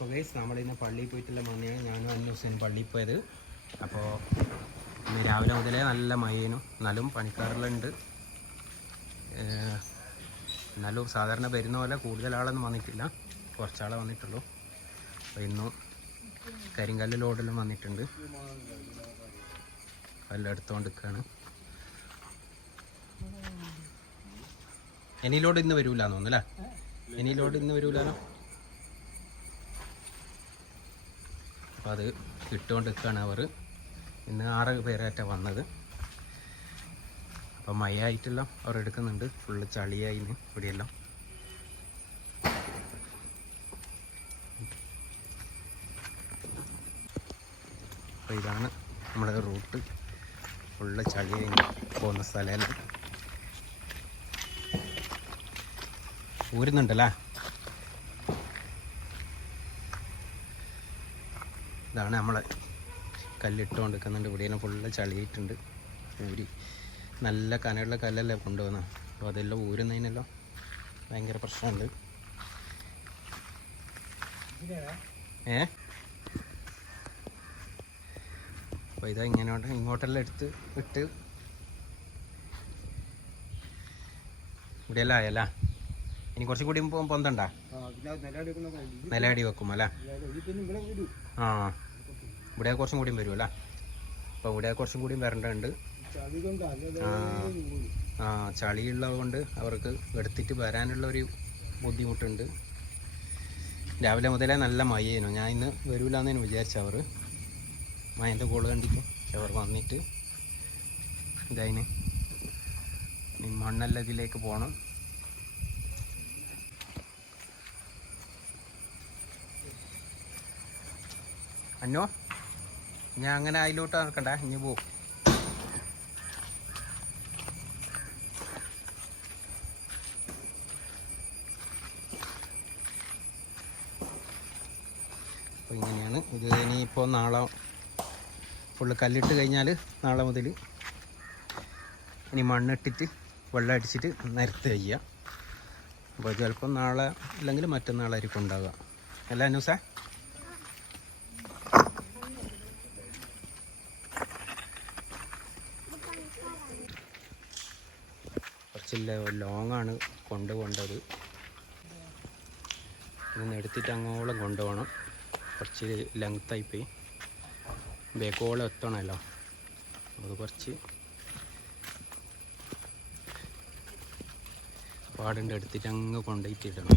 അപ്പോൾ ഗൈസ് നമ്മളിന്ന് പള്ളിയിൽ പോയിട്ടുള്ള മണിയാണ്. ഞാനും അന്ന് ദിവസം പള്ളിയിൽ പോയത്. അപ്പോൾ ഇന്ന് രാവിലെ മുതലേ നല്ല മഴേനും എന്നാലും പണിക്കാരെല്ലാം എന്നാലും സാധാരണ വരുന്ന പോലെ കൂടുതൽ ആളൊന്നും വന്നിട്ടില്ല. കുറച്ചാളെ വന്നിട്ടുള്ളൂ. അപ്പോൾ ഇന്നും കരിങ്കല്ല് ലോഡെല്ലാം വന്നിട്ടുണ്ട്. എല്ലാം എടുത്തുകൊണ്ട് എനി ലോഡ് ഇന്ന് വരൂലെന്ന് തോന്നുന്നു അല്ലേ? എനി ലോഡ് ഇന്ന് വരൂലാലോ അപ്പോൾ അത് ഇട്ടുകൊണ്ട് നിൽക്കുകയാണ് അവർ. ഇന്ന് ആറ് പേരായിട്ടാണ് വന്നത്. അപ്പം മഴയായിട്ടെല്ലാം അവർ എടുക്കുന്നുണ്ട്. ഫുള്ള് ചളിയായി ഇവിടെയെല്ലാം. അപ്പോൾ ഇതാണ് നമ്മുടെ റൂട്ട്. ഫുള്ള് ചളിയായി പോകുന്ന സ്ഥലമെല്ലാം ഊരുന്നുണ്ടല്ലേ? ഇതാണ് നമ്മളെ കല്ലിട്ട് കൊണ്ടിരിക്കുന്നുണ്ട് ഇവിടെ ഫുള്ള് ചളിയിട്ടുണ്ട് ഊരി നല്ല കനയുള്ള കല്ലല്ലേ കൊണ്ടുവന്നത് അപ്പോൾ അതെല്ലാം ഊരുന്നതിനെല്ലാം ഭയങ്കര പ്രശ്നമുണ്ട്. ഏ? അപ്പോൾ ഇതാ ഇങ്ങനോട്ട് ഇങ്ങോട്ടെല്ലാം എടുത്ത് ഇട്ട് ഇവിടെയെല്ലാം ആയല്ല? ഇനി കുറച്ചും കൂടി പോകുമ്പോൾ പൊന്തണ്ട? നിലയടി വെക്കും അല്ലേ? ആ. ഇവിടെ കുറച്ചും കൂടിയും വരും അല്ലേ? അപ്പോൾ ഇവിടെ കുറച്ചും കൂടിയും വരേണ്ടതുണ്ട്. ആ ആ ചളിയുള്ളത് കൊണ്ട് അവർക്ക് എടുത്തിട്ട് വരാനുള്ള ഒരു ബുദ്ധിമുട്ടുണ്ട്. രാവിലെ മുതലേ നല്ല മഴയേനു. ഞാൻ ഇന്ന് വരൂലെന്നു വിചാരിച്ച അവർ മഴന്റെ കോൾ കണ്ടിട്ട് അവർ വന്നിട്ട് ഇതായിന്. മണ്ണെല്ലാം ഇതിലേക്ക് പോകണം അന്നോ? ഞാൻ അങ്ങനെ അതിലോട്ട് നടക്കണ്ട ഇനി പോവും അപ്പോൾ ഇങ്ങനെയാണ്. ഇത് ഇനിയിപ്പോൾ നാളെ ഫുള്ള് കല്ലിട്ട് കഴിഞ്ഞാൽ നാളെ മുതൽ ഇനി മണ്ണിട്ടിട്ട് വെള്ളം അടിച്ചിട്ട് നിരത്ത് ചെയ്യുക. അപ്പോൾ ചിലപ്പോൾ നാളെ അല്ലെങ്കിൽ മറ്റന്നാളായിരിക്കും ഉണ്ടാവുക. അല്ല അനൂസേ? കുറച്ച് ലോങ് ആണ് കൊണ്ടുപോകേണ്ടത്. ഇന്ന് എടുത്തിട്ട് അങ്ങോളം കൊണ്ടുപോകണം. കുറച്ച് ലെങ്ത്തായി പോയി ബേക്കോളം എത്തണമല്ലോ. അത് കുറച്ച് പാടുണ്ട് എടുത്തിട്ട് അങ്ങ് കൊണ്ടുപോയിട്ടിടണം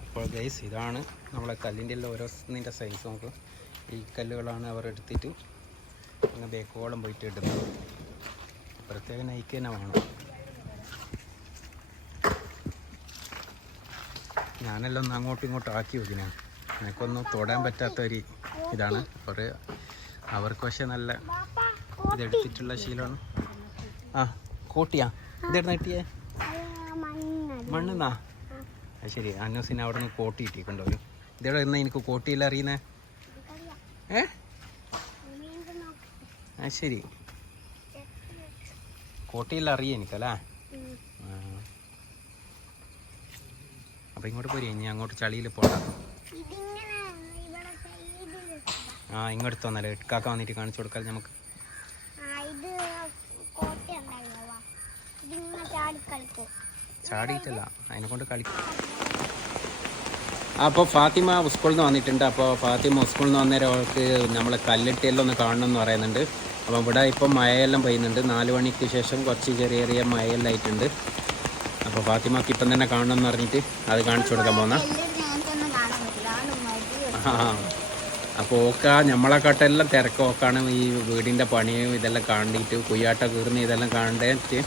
അപ്പോൾ ഗൈസ് ഇതാണ് നമ്മളെ കല്ലിന്റെ എല്ലാം ഓരോന്നിന്റെ സൈസ് നമുക്ക് ഈ കല്ലുകളാണ് അവർ എടുത്തിട്ട് അങ്ങനെ ബേക്കോളം പോയിട്ട് ഇടുന്നത്. പ്രത്യേക നൈക്ക് തന്നെ വേണം. ഞാനെല്ലാം ഒന്ന് അങ്ങോട്ടും ഇങ്ങോട്ടും ആക്കി വയ്ക്കുന്നതാണ് എനിക്കൊന്നും തൊടാൻ പറ്റാത്ത ഒരു ഇതാണ്. അവർ അവർക്ക് പക്ഷേ നല്ല ഇതെടുത്തിട്ടുള്ള ശീലമാണ്. ആ കോട്ടിയാ. ഇതെടുന്ന് കിട്ടിയേ? മണ്ണെന്നാ? അത് ശരി. അന്നൂസിനെ അവിടെ നിന്ന് കോട്ടി കിട്ടിയിട്ടുണ്ടോ ഇതെവിടെ എന്നാ എനിക്ക് കോട്ടിയില്ല അറിയുന്നേ? ഏ? അത് ശരി. കോട്ടിയില്ല അറിയാം എനിക്കല്ലേ. അപ്പൊ ഇങ്ങോട്ട് പോരി. ഇനി അങ്ങോട്ട് ചളിയിൽ പോണ്ട. ആ ഇങ്ങോട്ട് തോന്നല്ലേ ഇക്കാക്ക വന്നിട്ട് കാണിച്ചു കൊടുക്കാൻ നമുക്ക്. ചാടിയിട്ടല്ല. അതിനെ കൊണ്ട് കളിക്കും അപ്പോൾ ഫാത്തിമ സ്കൂളിൽ നിന്ന് വന്നിട്ടുണ്ട്. അപ്പോൾ ഫാത്തിമ സ്കൂളിൽ നിന്ന് വന്നേരം അവൾക്ക് നമ്മളെ കല്ലിട്ടിയെല്ലാം ഒന്ന് കാണണം എന്ന് പറയുന്നുണ്ട്. അപ്പോൾ ഇവിടെ ഇപ്പം മഴയെല്ലാം പെയ്യുന്നുണ്ട്. നാല് മണിക്ക് ശേഷം കുറച്ച് ചെറിയ ചെറിയ മഴയെല്ലാം ആയിട്ടുണ്ട്. അപ്പോൾ ഫാത്തിമക്ക് ഇപ്പം തന്നെ കാണണം എന്ന് പറഞ്ഞിട്ട് അത് കാണിച്ചു കൊടുക്കാൻ പോകുന്ന അപ്പോൾ ഓക്ക നമ്മളെക്കാട്ടെല്ലാം തിരക്ക് ഓക്കാണ്. ഈ വീടിന്റെ പണിയും ഇതെല്ലാം കാണിയിട്ട് കുയ്യാട്ട കീറുന്ന ഇതെല്ലാം കാണേറ്റ്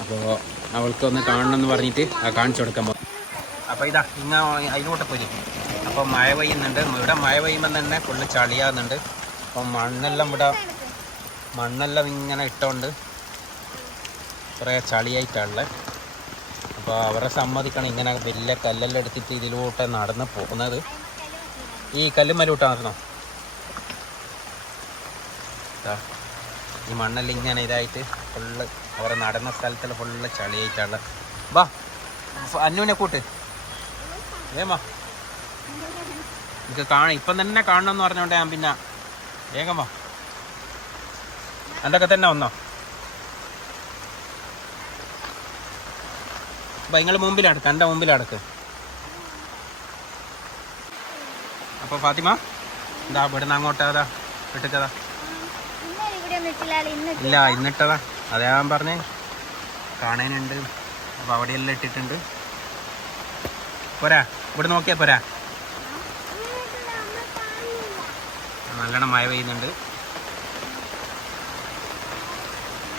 അപ്പോൾ അവൾക്കൊന്ന് കാണണം എന്ന് പറഞ്ഞിട്ട് കാണിച്ചു കൊടുക്കാൻ പോകും അപ്പോൾ ഇതാ ഇങ്ങ അതിലോട്ട് പോയി അപ്പോൾ മഴ പെയ്യുന്നുണ്ട്. ഇവിടെ മഴ പെയ്യുമ്പോൾ തന്നെ ഫുള്ള് ചളിയാകുന്നുണ്ട്. അപ്പോൾ മണ്ണെല്ലാം ഇവിടെ മണ്ണെല്ലാം ഇങ്ങനെ ഇട്ടുകൊണ്ട് കുറേ ചളിയായിട്ടാണുള്ളത് അപ്പോൾ അവരെ സമ്മതിക്കണം. ഇങ്ങനെ വലിയ കല്ലെല്ലാം എടുത്തിട്ട് ഇതിലൂടെ നടന്ന് പോകുന്നത്. ഈ കല്ലുമലൂട്ടാ നടന്നോ ദാ, ഈ മണ്ണെല്ലാം ഇങ്ങനെ ഇതായിട്ട് ഫുള്ള് അവർ നടന്ന സ്ഥലത്തിൽ ഫുള്ള് ചളിയായിട്ടുള്ള വാ അന്നുവിനെ കൂട്ട്. ഏമാ എനിക്ക് കാണാം. ഇപ്പം തന്നെ കാണണമെന്ന് പറഞ്ഞോണ്ട് ഞാൻ പിന്നെ വേഗം വാ. ഒക്കെ തന്നെ വന്നോ? അപ്പം നിങ്ങൾ മുമ്പിലടക്ക് എന്റെ മുമ്പിലടക്ക് അപ്പോൾ ഫാത്തിമ എന്താ ഇവിടുന്ന് അങ്ങോട്ട് അതാ ഇട്ടിട്ടതാ. ഇല്ല ഇന്നിട്ടതാ. അതാ ഞാൻ പറഞ്ഞേ കാണാനുണ്ട്. അപ്പോൾ അവിടെയെല്ലാം ഇട്ടിട്ടുണ്ട്. പോരാ ഇവിടെ നോക്കിയാ പോരാ. നല്ലോണം മഴ പെയ്യുന്നുണ്ട്.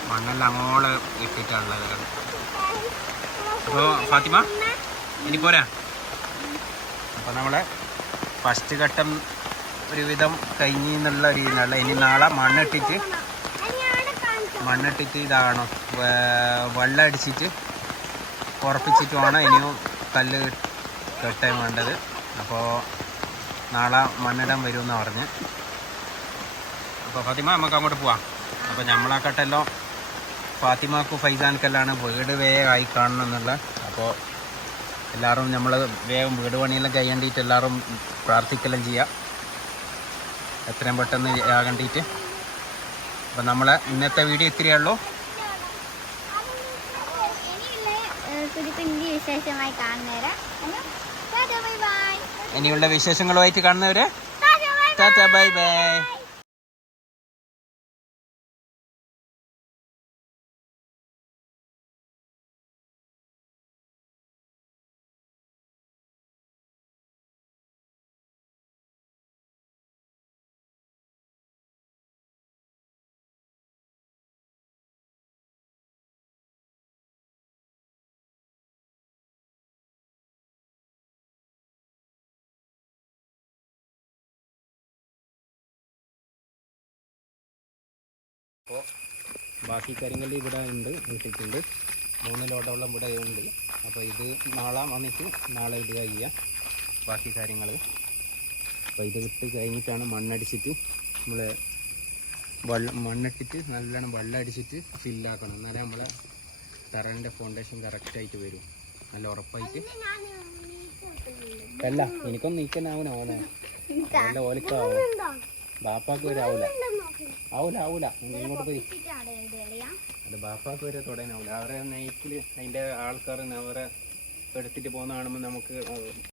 മണ്ണെല്ലാം അങ്ങോളം ഇട്ടിട്ടുള്ളത് അപ്പോൾ ഫാത്തിമ ഇനി പോരാ. അപ്പോൾ നമ്മളെ ഫസ്റ്റ് ഘട്ടം ഒരുവിധം കഴിഞ്ഞ് ഒരു ഇനി നാളെ മണ്ണിട്ടിട്ട് മണ്ണിട്ടിട്ട് ഇതാണോ വെള്ളം അടിച്ചിട്ട് ഉറപ്പിച്ചിട്ട് വേണം ഇനിയും കല്ല് കെട്ടാൻ വേണ്ടത്. അപ്പോൾ നാളെ മണ്ണിടാൻ വരുമെന്ന് പറഞ്ഞ്. അപ്പോൾ ഫാത്തിമ നമുക്ക് അങ്ങോട്ട് പോവാം. അപ്പോൾ നമ്മളെ ഫാത്തിമക്ക് ഫൈസാൻക്കെല്ലാണ് വീട് വേഗം ആയി കാണണം എന്നുള്ള. അപ്പോൾ എല്ലാവരും നമ്മൾ വേഗം വീട് പണിയെല്ലാം കഴിയേണ്ടിയിട്ട് എല്ലാവരും പ്രാർത്ഥിക്കെല്ലാം ചെയ്യാം. എത്രയും പെട്ടെന്ന് ആകേണ്ടിയിട്ട്. അപ്പം നമ്മളെ ഇന്നത്തെ വീഡിയോ ഇത്രയേ ഉള്ളൂ. ഇനിയുള്ള വിശേഷങ്ങളുമായിട്ട് കാണുന്നവരെ ടാറ്റ ബൈ ബൈ. അപ്പോൾ ബാക്കി കാര്യങ്ങൾ ഇവിടെ ഉണ്ട് ഇട്ടിട്ടുണ്ട് മൂന്ന് ലോട്ടവെള്ളം ഇവിടെ ഉണ്ട്. അപ്പോൾ ഇത് നാളെ വന്നിട്ട് നാളെ ഇടുക ചെയ്യുക ബാക്കി കാര്യങ്ങൾ. അപ്പോൾ ഇത് വിട്ട് കഴിഞ്ഞിട്ടാണ് മണ്ണടിച്ചിട്ട് നമ്മൾ വെള്ളം മണ്ണിട്ടിട്ട് നല്ലോണം വെള്ളം അടിച്ചിട്ട് ഫില്ലാക്കണം. എന്നാലേ നമ്മൾ തറന്റെ ഫൗണ്ടേഷൻ കറക്റ്റായിട്ട് വരും. നല്ല ഉറപ്പായിട്ട്. അല്ല എനിക്കൊന്നും നീക്കാനാവണ ഓനെ നല്ല ഓലിക്കാവും? ബാപ്പാക്ക് വരെ ആവൂല ആവൂല. ഇങ്ങോട്ട് പോയി. അത് ബാപ്പാക്ക് വരെ തുടങ്ങാവൂല അവരെ നൈറ്റിൽ അതിന്റെ ആൾക്കാർ അവരെ എടുത്തിട്ട് പോകുന്ന കാണുമ്പോൾ നമുക്ക്